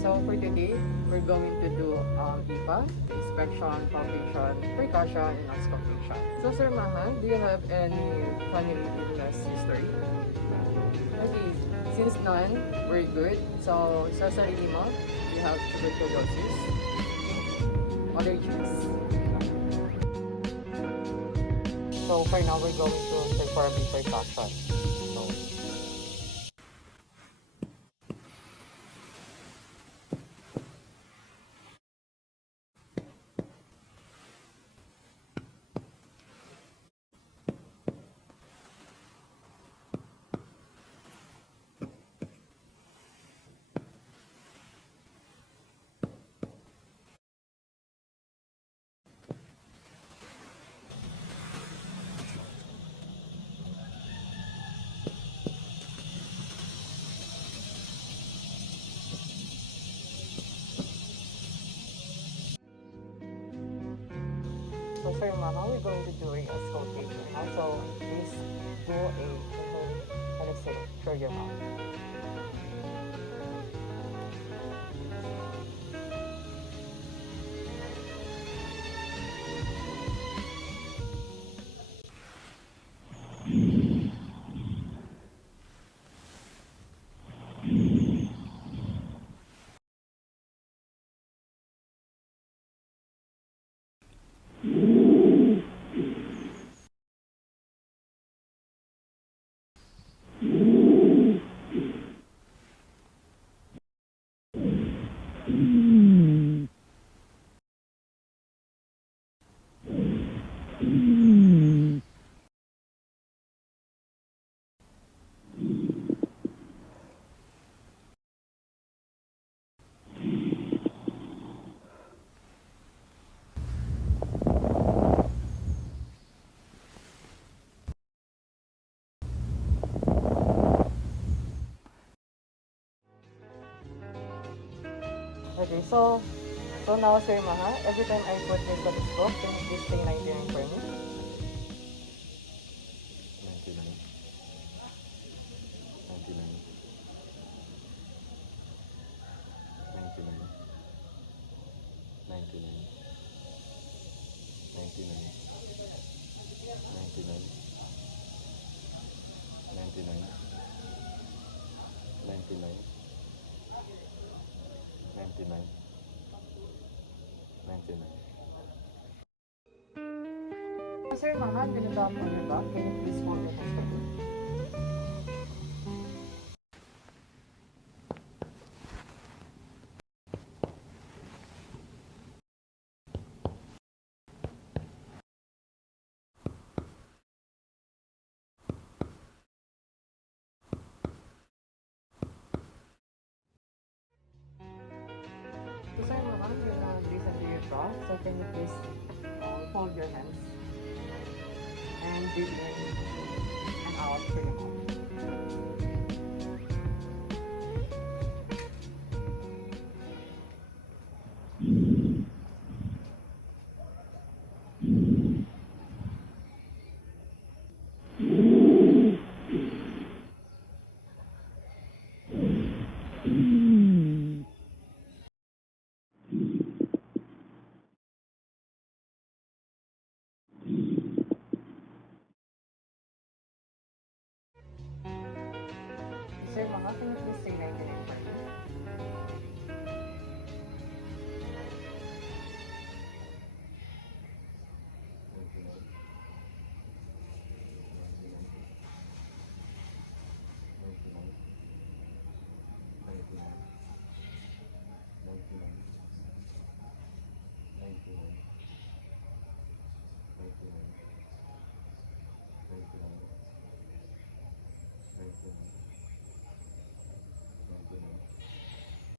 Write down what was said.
So for today, we're going to do IPA, inspection, palpation, percussion, and auscultation. So Sir Mahan, do you have any family illness history? Okay, since none, we're good. So sa sarili mo, you have tuberculosis, allergies. So for now, we're going to perform percussion. So, So Sir Mama, we're going to do a auscultation. Also, please do a anesthetic through your mouth. Okay, so now Sir Maha, every time I put my stethoscope, can you please say 99 for me? 99, 99, 99, 99, 99, 99, 99, 99, 99, 99. Sir Maha, I'm gonna tap on your back. Can you please hold your hands for me? So Sir Maha, I'm gonna listen to your jaw. So can you please hold your hands and breathe in and out through your mouth. Sir Maha, can you